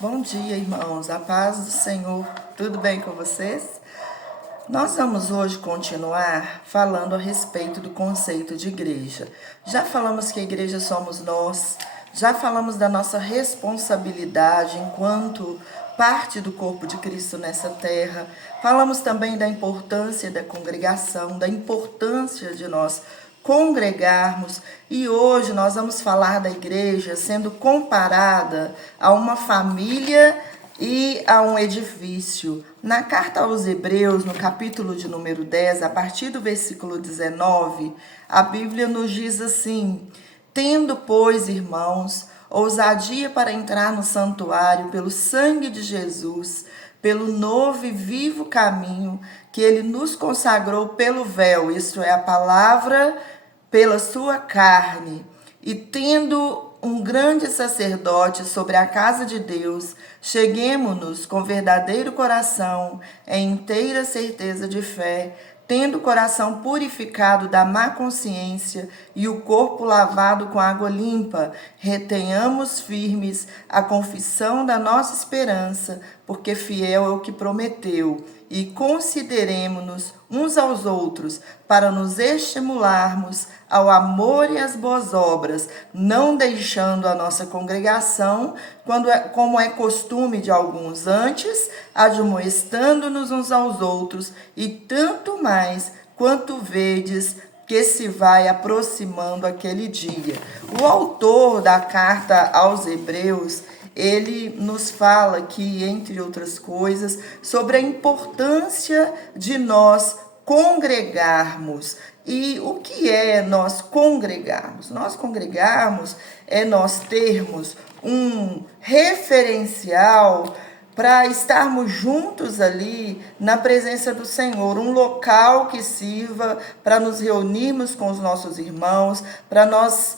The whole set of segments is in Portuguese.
Bom dia, irmãos. A paz do Senhor. Tudo bem com vocês? Nós vamos hoje continuar falando a respeito do conceito de igreja. Já falamos que a igreja somos nós, já falamos da nossa responsabilidade enquanto parte do corpo de Cristo nessa terra. Falamos também da importância da congregação, da importância de nós congregarmos, e hoje nós vamos falar da igreja sendo comparada a uma família e a um edifício. Na carta aos Hebreus, no capítulo de número 10, a partir do versículo 19, a Bíblia nos diz assim: tendo, pois, irmãos, ousadia para entrar no santuário pelo sangue de Jesus, pelo novo e vivo caminho que ele nos consagrou pelo véu, isto é, a palavra, pela sua carne, e tendo um grande sacerdote sobre a casa de Deus, cheguemo-nos com verdadeiro coração, em inteira certeza de fé, tendo o coração purificado da má consciência e o corpo lavado com água limpa, retenhamos firmes a confissão da nossa esperança, porque fiel é o que prometeu. E consideremo-nos uns aos outros para nos estimularmos ao amor e às boas obras, não deixando a nossa congregação, como é costume de alguns, antes admoestando-nos uns aos outros, e tanto mais quanto vedes que se vai aproximando aquele dia. O autor da carta aos Hebreus, ele nos fala aqui, entre outras coisas, sobre a importância de nós congregarmos. E o que é nós congregarmos? Nós congregarmos é nós termos um referencial para estarmos juntos ali na presença do Senhor, um local que sirva para nos reunirmos com os nossos irmãos, para nós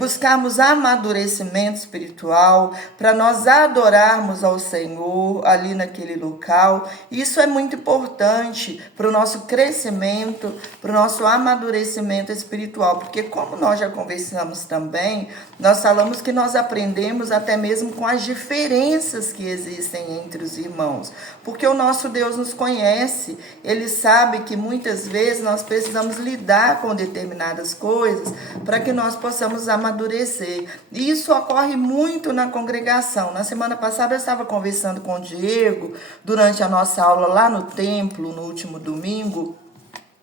buscarmos amadurecimento espiritual, para nós adorarmos ao Senhor ali naquele local. Isso é muito importante para o nosso crescimento, para o nosso amadurecimento espiritual, porque como nós já conversamos também, nós falamos que nós aprendemos até mesmo com as diferenças que existem entre os irmãos, porque o nosso Deus nos conhece, Ele sabe que muitas vezes nós precisamos lidar com determinadas coisas para que nós possamos amadurecer. E isso ocorre muito na congregação. Na semana passada eu estava conversando com o Diego durante a nossa aula lá no templo, no último domingo,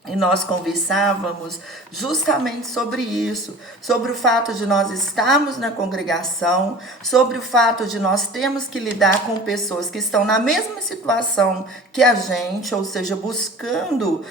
e nós conversávamos justamente sobre isso, sobre o fato de nós estarmos na congregação, sobre o fato de nós termos que lidar com pessoas que estão na mesma situação que a gente, ou seja, buscando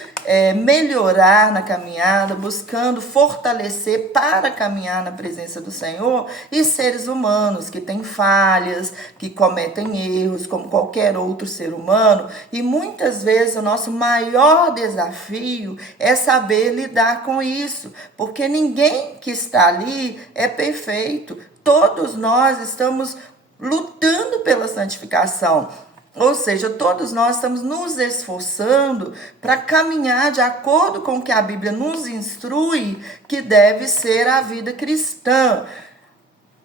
melhorar na caminhada, buscando fortalecer para caminhar na presença do Senhor, e seres humanos que têm falhas, que cometem erros, como qualquer outro ser humano, e muitas vezes o nosso maior desafio é saber lidar com isso, porque ninguém que está ali é perfeito. Todos nós estamos lutando pela santificação. Ou seja, todos nós estamos nos esforçando para caminhar de acordo com o que a Bíblia nos instrui que deve ser a vida cristã.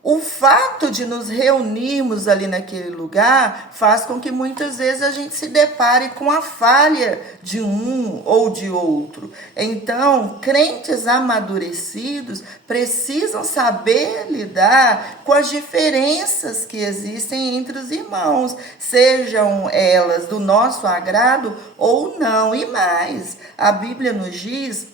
O fato de nos reunirmos ali naquele lugar faz com que muitas vezes a gente se depare com a falha de um ou de outro. Então, crentes amadurecidos precisam saber lidar com as diferenças que existem entre os irmãos, sejam elas do nosso agrado ou não. E mais, a Bíblia nos diz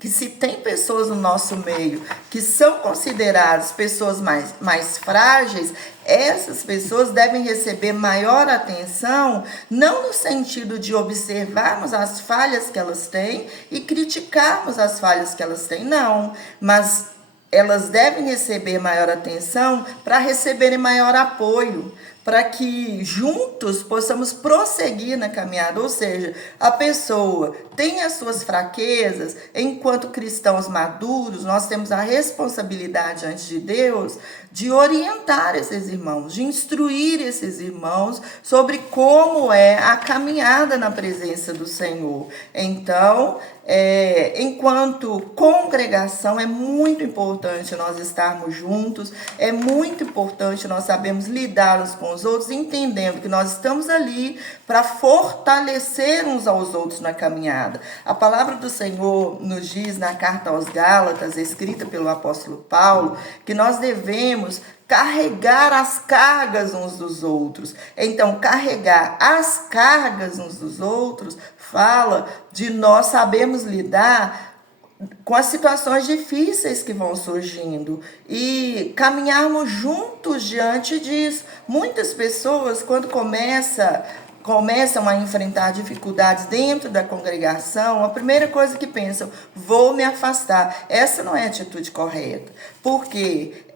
que se tem pessoas no nosso meio que são consideradas pessoas mais frágeis, essas pessoas devem receber maior atenção, não no sentido de observarmos as falhas que elas têm e criticarmos as falhas que elas têm, não, mas elas devem receber maior atenção para receberem maior apoio, para que juntos possamos prosseguir na caminhada. Ou seja, a pessoa tem as suas fraquezas, enquanto cristãos maduros, nós temos a responsabilidade diante de Deus de orientar esses irmãos, de instruir esses irmãos sobre como é a caminhada na presença do Senhor. Então, enquanto congregação, é muito importante nós estarmos juntos, é muito importante nós sabermos lidar uns com os outros, entendendo que nós estamos ali para fortalecer uns aos outros na caminhada. A palavra do Senhor nos diz na carta aos Gálatas, escrita pelo apóstolo Paulo, que nós devemos carregar as cargas uns dos outros. Então, carregar as cargas uns dos outros fala de nós sabermos lidar com as situações difíceis que vão surgindo e caminharmos juntos diante disso. Muitas pessoas, quando começam a enfrentar dificuldades dentro da congregação, a primeira coisa que pensam, vou me afastar. Essa não é a atitude correta, porque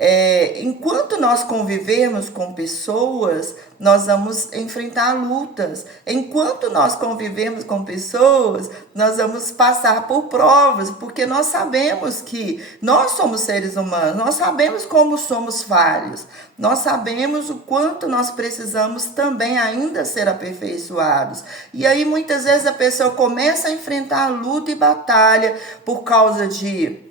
enquanto nós convivermos com pessoas, nós vamos enfrentar lutas. Enquanto nós convivemos com pessoas, nós vamos passar por provas, porque nós sabemos que nós somos seres humanos, nós sabemos como somos falhos, nós sabemos o quanto nós precisamos também ainda ser aperfeiçoados. E aí muitas vezes a pessoa começa a enfrentar luta e batalha por causa de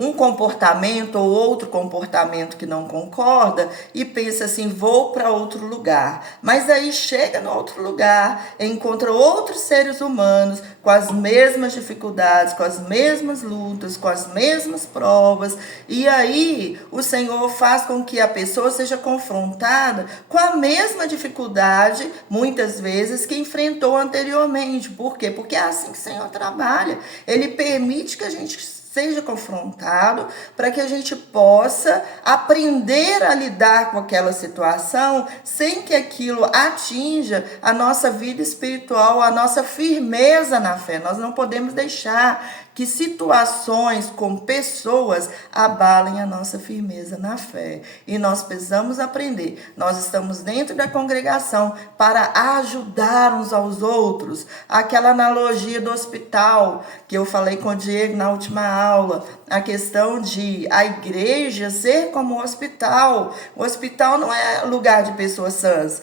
um comportamento ou outro comportamento que não concorda e pensa assim, vou para outro lugar. Mas aí chega no outro lugar, encontra outros seres humanos com as mesmas dificuldades, com as mesmas lutas, com as mesmas provas. E aí o Senhor faz com que a pessoa seja confrontada com a mesma dificuldade, muitas vezes, que enfrentou anteriormente. Por quê? Porque é assim que o Senhor trabalha. Ele permite que a gente seja confrontado, para que a gente possa aprender a lidar com aquela situação sem que aquilo atinja a nossa vida espiritual, a nossa firmeza na fé. Nós não podemos deixar que situações com pessoas abalem a nossa firmeza na fé. E nós precisamos aprender. Nós estamos dentro da congregação para ajudar uns aos outros. Aquela analogia do hospital que eu falei com o Diego na última aula, a questão de a igreja ser como um hospital. O hospital não é lugar de pessoas sãs.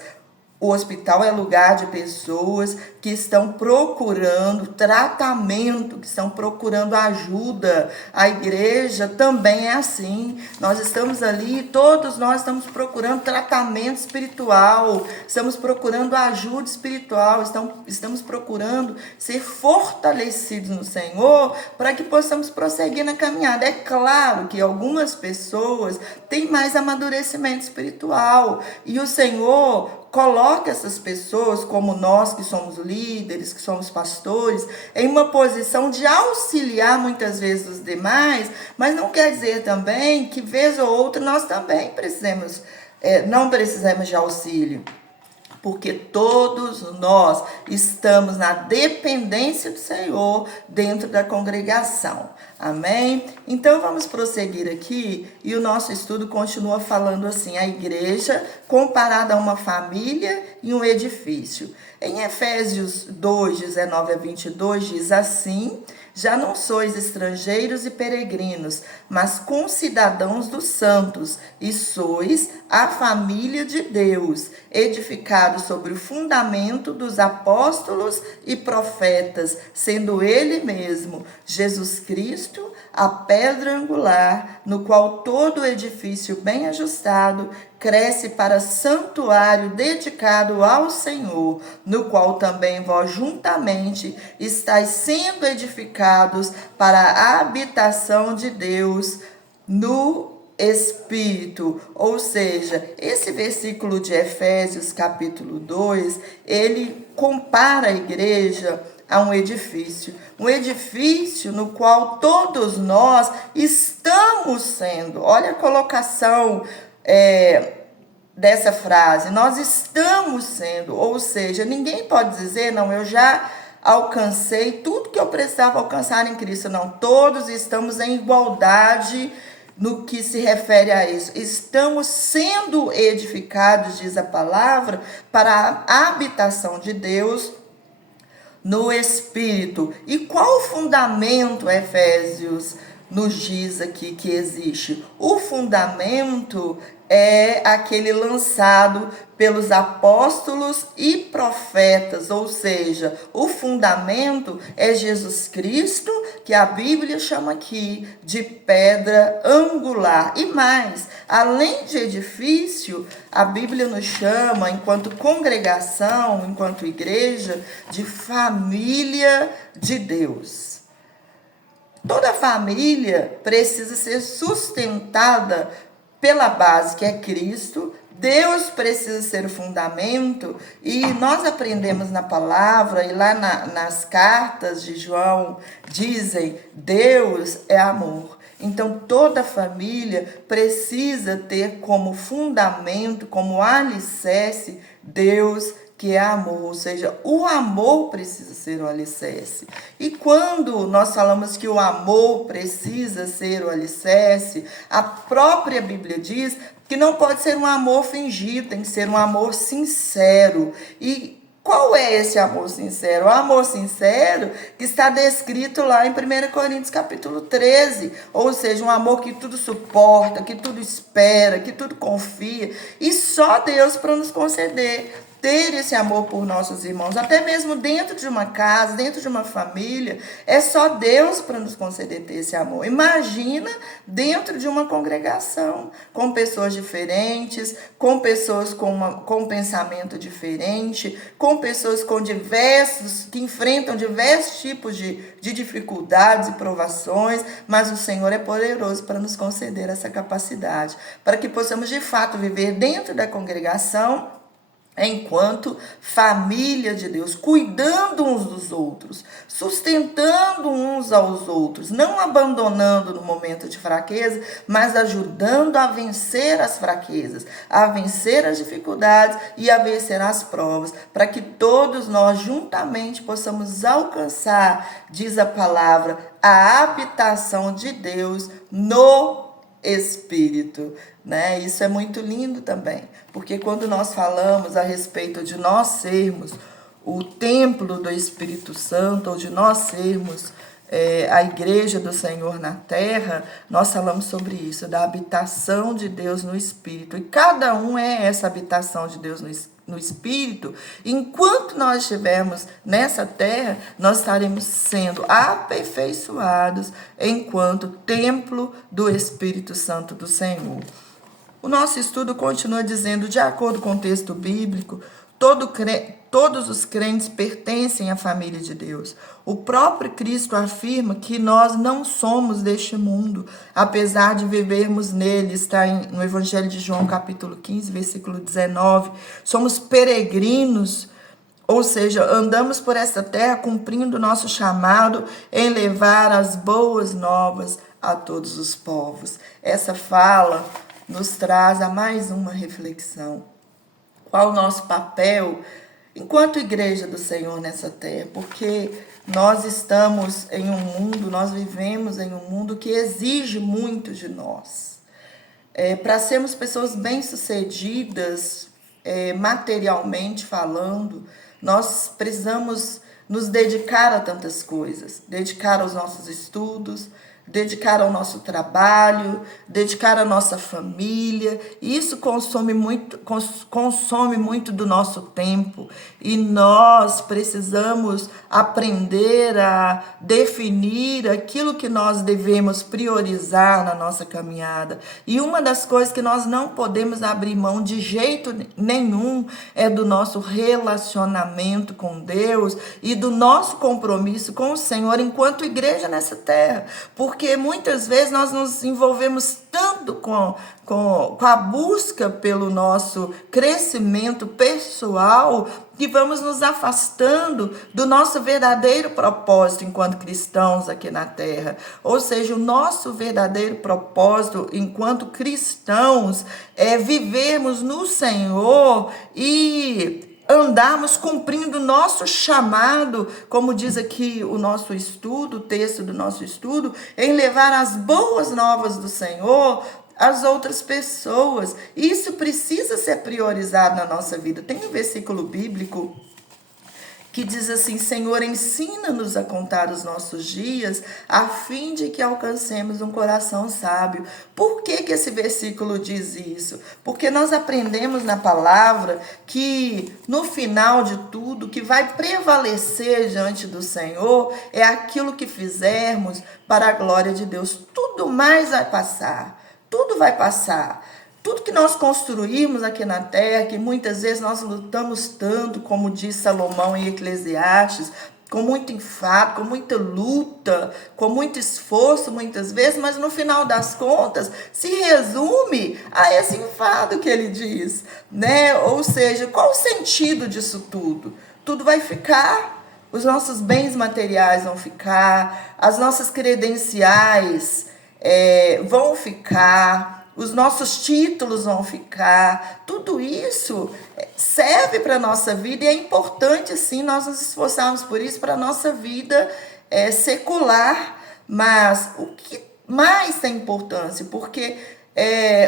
O hospital é lugar de pessoas que estão procurando tratamento, que estão procurando ajuda. A igreja também é assim. Nós estamos ali, todos nós estamos procurando tratamento espiritual, estamos procurando ajuda espiritual, estamos procurando ser fortalecidos no Senhor para que possamos prosseguir na caminhada. É claro que algumas pessoas têm mais amadurecimento espiritual e o Senhor coloca essas pessoas, como nós que somos líderes, que somos pastores, em uma posição de auxiliar muitas vezes os demais, mas não quer dizer também que vez ou outra nós também não precisamos de auxílio. Porque todos nós estamos na dependência do Senhor dentro da congregação. Amém? Então vamos prosseguir aqui e o nosso estudo continua falando assim, a igreja comparada a uma família e um edifício. Em Efésios 2, 19 a 22 diz assim, já não sois estrangeiros e peregrinos, mas concidadãos dos santos, e sois a família de Deus, edificados sobre o fundamento dos apóstolos e profetas, sendo ele mesmo, Jesus Cristo, a pedra angular, no qual todo o edifício bem ajustado cresce para santuário dedicado ao Senhor, no qual também vós juntamente estáis sendo edificados para a habitação de Deus no Espírito. Ou seja, esse versículo de Efésios capítulo 2, ele compara a igreja a um edifício no qual todos nós estamos sendo. Olha a colocação dessa frase, nós estamos sendo, ou seja, ninguém pode dizer, não, eu já alcancei tudo que eu precisava alcançar em Cristo. Não, todos estamos em igualdade no que se refere a isso. Estamos sendo edificados, diz a palavra, para a habitação de Deus no Espírito. E qual o fundamento, Efésios nos diz aqui que existe? O fundamento é aquele lançado pelos apóstolos e profetas, ou seja, o fundamento é Jesus Cristo, que a Bíblia chama aqui de pedra angular. E mais, além de edifício, a Bíblia nos chama, enquanto congregação, enquanto igreja, de família de Deus. Toda família precisa ser sustentada pela base que é Cristo. Deus precisa ser o fundamento, e nós aprendemos na palavra, e lá nas cartas de João dizem: Deus é amor. Então toda família precisa ter como fundamento, como alicerce, Deus, que é amor, ou seja, o amor precisa ser o alicerce. E quando nós falamos que o amor precisa ser o alicerce, a própria Bíblia diz que não pode ser um amor fingido, tem que ser um amor sincero. E qual é esse amor sincero? O amor sincero que está descrito lá em 1 Coríntios capítulo 13, ou seja, um amor que tudo suporta, que tudo espera, que tudo confia, e só Deus para nos conceder ter esse amor por nossos irmãos, até mesmo dentro de uma casa, dentro de uma família, é só Deus para nos conceder ter esse amor. Imagina dentro de uma congregação, com pessoas diferentes, com pessoas com um pensamento diferente, com pessoas que enfrentam diversos tipos de dificuldades e provações, mas o Senhor é poderoso para nos conceder essa capacidade, para que possamos de fato viver dentro da congregação, enquanto família de Deus, cuidando uns dos outros, sustentando uns aos outros, não abandonando no momento de fraqueza, mas ajudando a vencer as fraquezas, a vencer as dificuldades e a vencer as provas, para que todos nós juntamente possamos alcançar, diz a palavra, a habitação de Deus no Espírito, né? Isso é muito lindo também, porque quando nós falamos a respeito de nós sermos o templo do Espírito Santo, ou de nós sermos a igreja do Senhor na terra, nós falamos sobre isso, da habitação de Deus no Espírito, e cada um é essa habitação de Deus no Espírito. Enquanto nós estivermos nessa terra, nós estaremos sendo aperfeiçoados enquanto templo do Espírito Santo do Senhor. O nosso estudo continua dizendo, de acordo com o texto bíblico, todos os crentes pertencem à família de Deus. O próprio Cristo afirma que nós não somos deste mundo, apesar de vivermos nele. Está no Evangelho de João, capítulo 15, versículo 19. Somos peregrinos, ou seja, andamos por esta terra cumprindo o nosso chamado em levar as boas novas a todos os povos. Essa fala nos traz a mais uma reflexão. Qual o nosso papel enquanto igreja do Senhor nessa terra? Porque nós estamos em um mundo, nós vivemos em um mundo que exige muito de nós. Para sermos pessoas bem-sucedidas, materialmente falando, nós precisamos nos dedicar a tantas coisas, dedicar aos nossos estudos, dedicar ao nosso trabalho, dedicar à nossa família. Isso consome muito do nosso tempo, e nós precisamos aprender a definir aquilo que nós devemos priorizar na nossa caminhada. E uma das coisas que nós não podemos abrir mão de jeito nenhum é do nosso relacionamento com Deus e do nosso compromisso com o Senhor enquanto igreja nessa terra. Porque muitas vezes nós nos envolvemos tanto com a busca pelo nosso crescimento pessoal, que vamos nos afastando do nosso verdadeiro propósito enquanto cristãos aqui na terra. Ou seja, o nosso verdadeiro propósito enquanto cristãos é vivermos no Senhor e andarmos cumprindo o nosso chamado, como diz aqui o nosso estudo, o texto do nosso estudo, em levar as boas novas do Senhor às outras pessoas. Isso precisa ser priorizado na nossa vida. Tem um versículo bíblico que diz assim: Senhor, ensina-nos a contar os nossos dias, a fim de que alcancemos um coração sábio. Por que esse versículo diz isso? Porque nós aprendemos na palavra que no final de tudo, que vai prevalecer diante do Senhor é aquilo que fizermos para a glória de Deus. Tudo mais vai passar, tudo vai passar. Tudo que nós construímos aqui na terra, que muitas vezes nós lutamos tanto, como diz Salomão em Eclesiastes, com muito enfado, com muita luta, com muito esforço muitas vezes, mas no final das contas se resume a esse enfado que ele diz, né? Ou seja, qual o sentido disso tudo? Tudo vai ficar, os nossos bens materiais vão ficar, as nossas credenciais vão ficar, os nossos títulos vão ficar, tudo isso serve para a nossa vida e é importante, sim, nós nos esforçarmos por isso para a nossa vida secular, mas o que mais tem importância, porque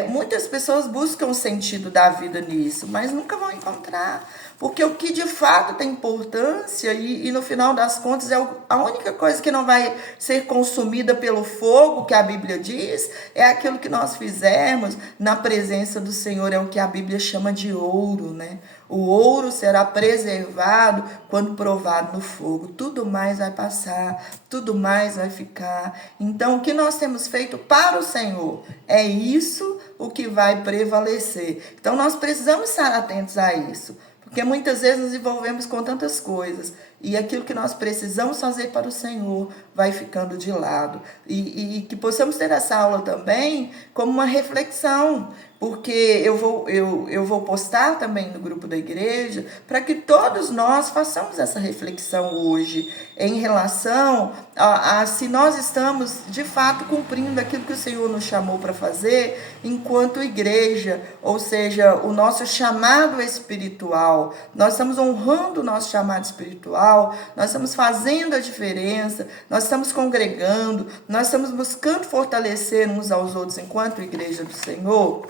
muitas pessoas buscam o sentido da vida nisso, mas nunca vão encontrar, porque o que de fato tem importância e no final das contas é a única coisa que não vai ser consumida pelo fogo, que a Bíblia diz, é aquilo que nós fizermos na presença do Senhor, é o que a Bíblia chama de ouro, né? O ouro será preservado quando provado no fogo. Tudo mais vai passar, tudo mais vai ficar. Então, o que nós temos feito para o Senhor é isso o que vai prevalecer. Então, nós precisamos estar atentos a isso. Porque muitas vezes nos envolvemos com tantas coisas e aquilo que nós precisamos fazer para o Senhor vai ficando de lado. E que possamos ter essa aula também como uma reflexão, porque eu vou postar também no grupo da igreja para que todos nós façamos essa reflexão hoje em relação a se nós estamos de fato cumprindo aquilo que o Senhor nos chamou para fazer enquanto igreja, ou seja, o nosso chamado espiritual. Nós estamos honrando o nosso chamado espiritual, nós estamos fazendo a diferença, nós estamos congregando, nós estamos buscando fortalecer uns aos outros enquanto igreja do Senhor.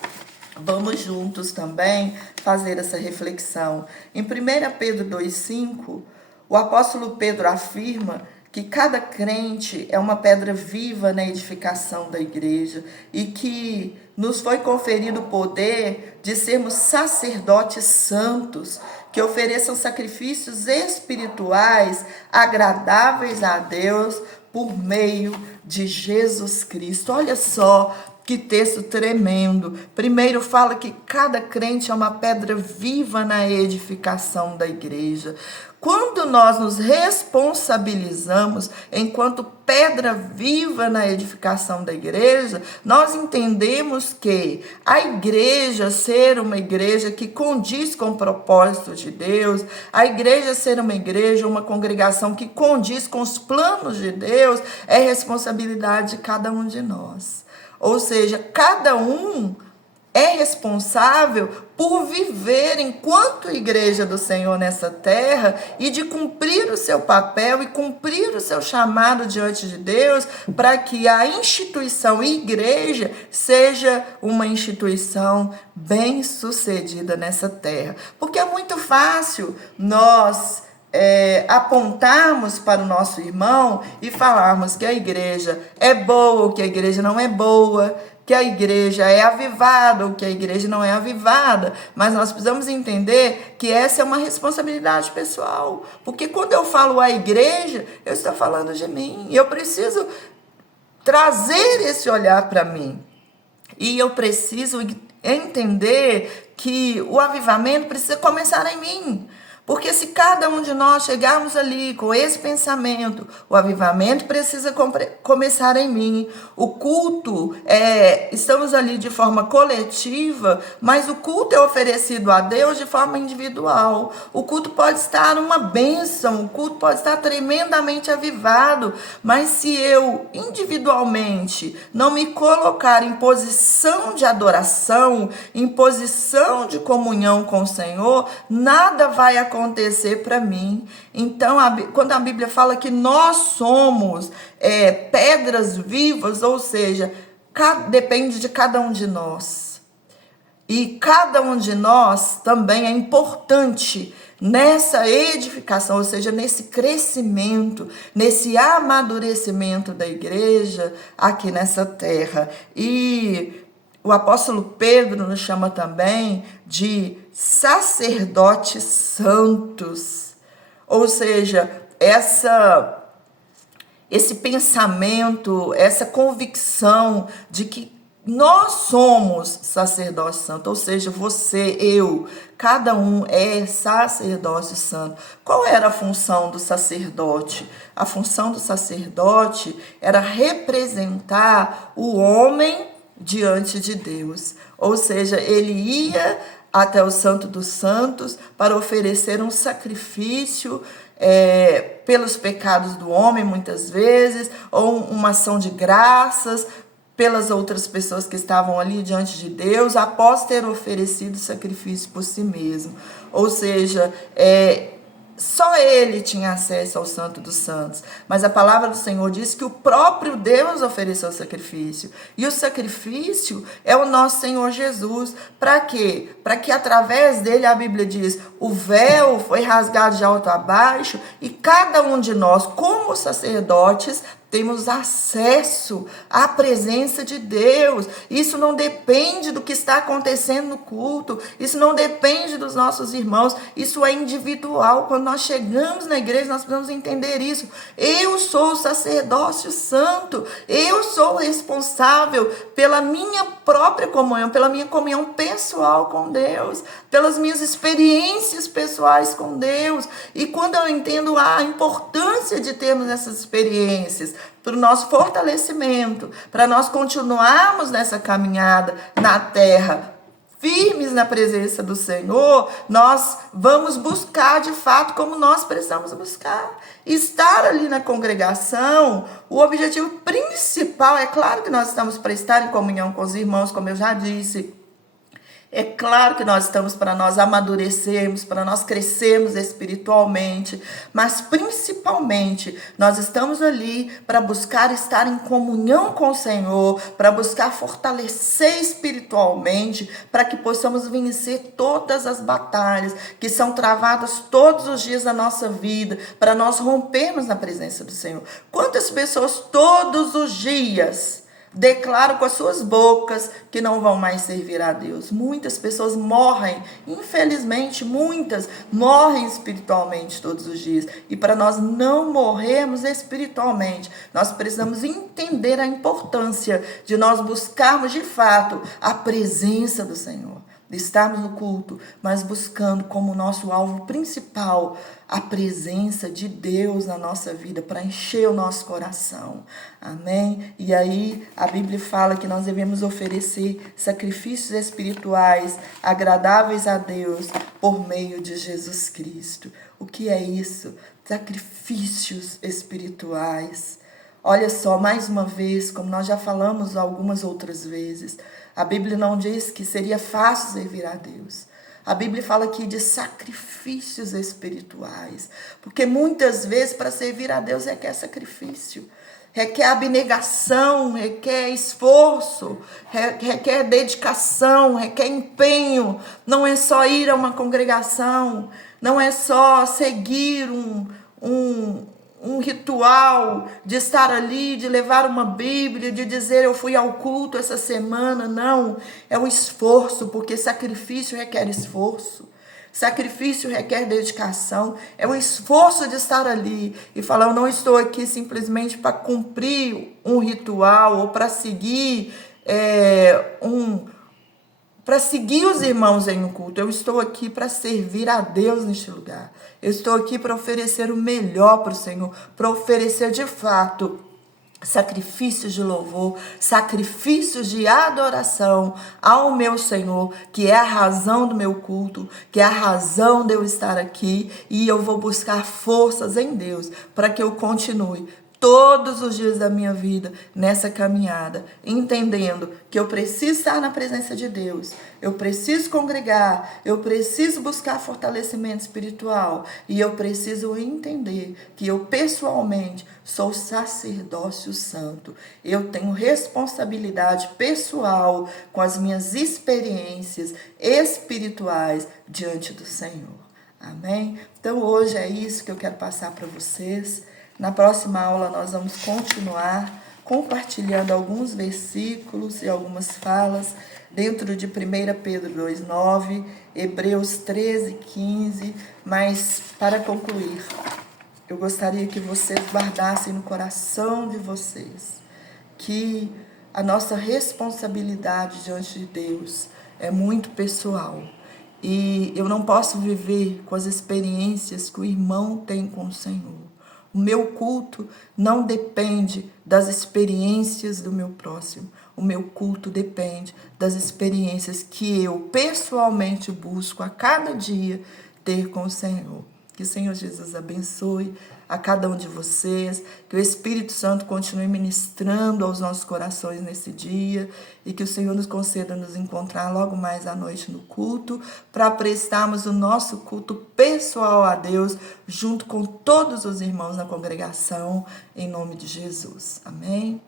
Vamos juntos também fazer essa reflexão. Em 1 Pedro 2,5, o apóstolo Pedro afirma que cada crente é uma pedra viva na edificação da igreja e que nos foi conferido o poder de sermos sacerdotes santos, que ofereçam sacrifícios espirituais agradáveis a Deus por meio de Jesus Cristo. Olha só que texto tremendo. Primeiro fala que cada crente é uma pedra viva na edificação da igreja. Quando nós nos responsabilizamos enquanto pedra viva na edificação da igreja, nós entendemos que a igreja ser uma igreja que condiz com o propósito de Deus, a igreja ser uma igreja, uma congregação que condiz com os planos de Deus, é responsabilidade de cada um de nós. Ou seja, cada um é responsável por viver enquanto igreja do Senhor nessa terra e de cumprir o seu papel e cumprir o seu chamado diante de Deus para que a instituição igreja seja uma instituição bem-sucedida nessa terra. Porque é muito fácil nós apontarmos para o nosso irmão e falarmos que a igreja é boa ou que a igreja não é boa, que a igreja é avivada ou que a igreja não é avivada, mas nós precisamos entender que essa é uma responsabilidade pessoal, porque quando eu falo a igreja, eu estou falando de mim, e eu preciso trazer esse olhar para mim, e eu preciso entender que o avivamento precisa começar em mim. Porque se cada um de nós chegarmos ali com esse pensamento, o avivamento precisa começar em mim. O culto, estamos ali de forma coletiva, mas o culto é oferecido a Deus de forma individual. O culto pode estar uma bênção, o culto pode estar tremendamente avivado, mas se eu individualmente não me colocar em posição de adoração, em posição de comunhão com o Senhor, nada vai acontecer para mim. Então, quando a Bíblia fala que nós somos pedras vivas, ou seja, depende de cada um de nós. E cada um de nós também é importante nessa edificação, ou seja, nesse crescimento, nesse amadurecimento da igreja aqui nessa terra. E o apóstolo Pedro nos chama também de sacerdotes santos, ou seja, esse pensamento, essa convicção de que nós somos sacerdote santo, ou seja, você, eu, cada um é sacerdócio santo. Qual era a função do sacerdote? A função do sacerdote era representar o homem diante de Deus, ou seja, ele ia até o Santo dos Santos para oferecer um sacrifício pelos pecados do homem, muitas vezes, ou uma ação de graças pelas outras pessoas que estavam ali diante de Deus, após ter oferecido sacrifício por si mesmo. Ou seja, só ele tinha acesso ao Santo dos Santos. Mas a palavra do Senhor diz que o próprio Deus ofereceu o sacrifício. E o sacrifício é o nosso Senhor Jesus. Para quê? Para que através dele, a Bíblia diz, o véu foi rasgado de alto a baixo e cada um de nós, como sacerdotes, temos acesso à presença de Deus. Isso não depende do que está acontecendo no culto. Isso não depende dos nossos irmãos. Isso é individual. Quando nós chegamos na igreja, nós precisamos entender isso. Eu sou o sacerdócio santo. Eu sou responsável pela minha própria comunhão, pela minha comunhão pessoal com Deus, pelas minhas experiências pessoais com Deus. E quando eu entendo a importância de termos essas experiências, para o nosso fortalecimento, para nós continuarmos nessa caminhada na terra, firmes na presença do Senhor, nós vamos buscar de fato como nós precisamos buscar. Estar ali na congregação, o objetivo principal, é claro que nós estamos para estar em comunhão com os irmãos, como eu já disse. É claro que nós estamos para nós amadurecermos, para nós crescermos espiritualmente, mas principalmente nós estamos ali para buscar estar em comunhão com o Senhor, para buscar fortalecer espiritualmente, para que possamos vencer todas as batalhas que são travadas todos os dias da nossa vida, para nós rompermos na presença do Senhor. Quantas pessoas todos os dias declaram com as suas bocas que não vão mais servir a Deus? Muitas pessoas morrem, infelizmente muitas morrem espiritualmente todos os dias. E para nós não morrermos espiritualmente, nós precisamos entender a importância de nós buscarmos de fato a presença do Senhor. De estarmos no culto, mas buscando como nosso alvo principal a presença de Deus na nossa vida, para encher o nosso coração. Amém? E aí a Bíblia fala que nós devemos oferecer sacrifícios espirituais agradáveis a Deus por meio de Jesus Cristo. O que é isso? Sacrifícios espirituais. Olha só, mais uma vez, como nós já falamos algumas outras vezes, a Bíblia não diz que seria fácil servir a Deus. A Bíblia fala aqui de sacrifícios espirituais, porque muitas vezes para servir a Deus requer sacrifício, requer abnegação, requer esforço, requer dedicação, requer empenho. Não é só ir a uma congregação, não é só seguir um ritual de estar ali, de levar uma Bíblia, de dizer eu fui ao culto essa semana. Não, é o esforço, porque sacrifício requer esforço. Sacrifício requer dedicação, é o esforço de estar ali e falar, eu não estou aqui simplesmente para cumprir um ritual ou para seguir para seguir os irmãos em um culto. Eu estou aqui para servir a Deus neste lugar. Eu estou aqui para oferecer o melhor para o Senhor, para oferecer de fato sacrifícios de louvor, sacrifícios de adoração ao meu Senhor, que é a razão do meu culto, que é a razão de eu estar aqui, e eu vou buscar forças em Deus para que eu continue todos os dias da minha vida nessa caminhada, entendendo que eu preciso estar na presença de Deus, eu preciso congregar, eu preciso buscar fortalecimento espiritual e eu preciso entender que eu pessoalmente sou sacerdócio santo. Eu tenho responsabilidade pessoal com as minhas experiências espirituais diante do Senhor. Amém? Então hoje é isso que eu quero passar para vocês. Na próxima aula nós vamos continuar compartilhando alguns versículos e algumas falas dentro de 1 Pedro 2,9, Hebreus 13,15, mas para concluir, eu gostaria que vocês guardassem no coração de vocês que a nossa responsabilidade diante de Deus é muito pessoal. E eu não posso viver com as experiências que o irmão tem com o Senhor. O meu culto não depende das experiências do meu próximo. O meu culto depende das experiências que eu pessoalmente busco a cada dia ter com o Senhor. Que o Senhor Jesus abençoe a cada um de vocês, que o Espírito Santo continue ministrando aos nossos corações nesse dia e que o Senhor nos conceda nos encontrar logo mais à noite no culto para prestarmos o nosso culto pessoal a Deus junto com todos os irmãos na congregação, em nome de Jesus. Amém?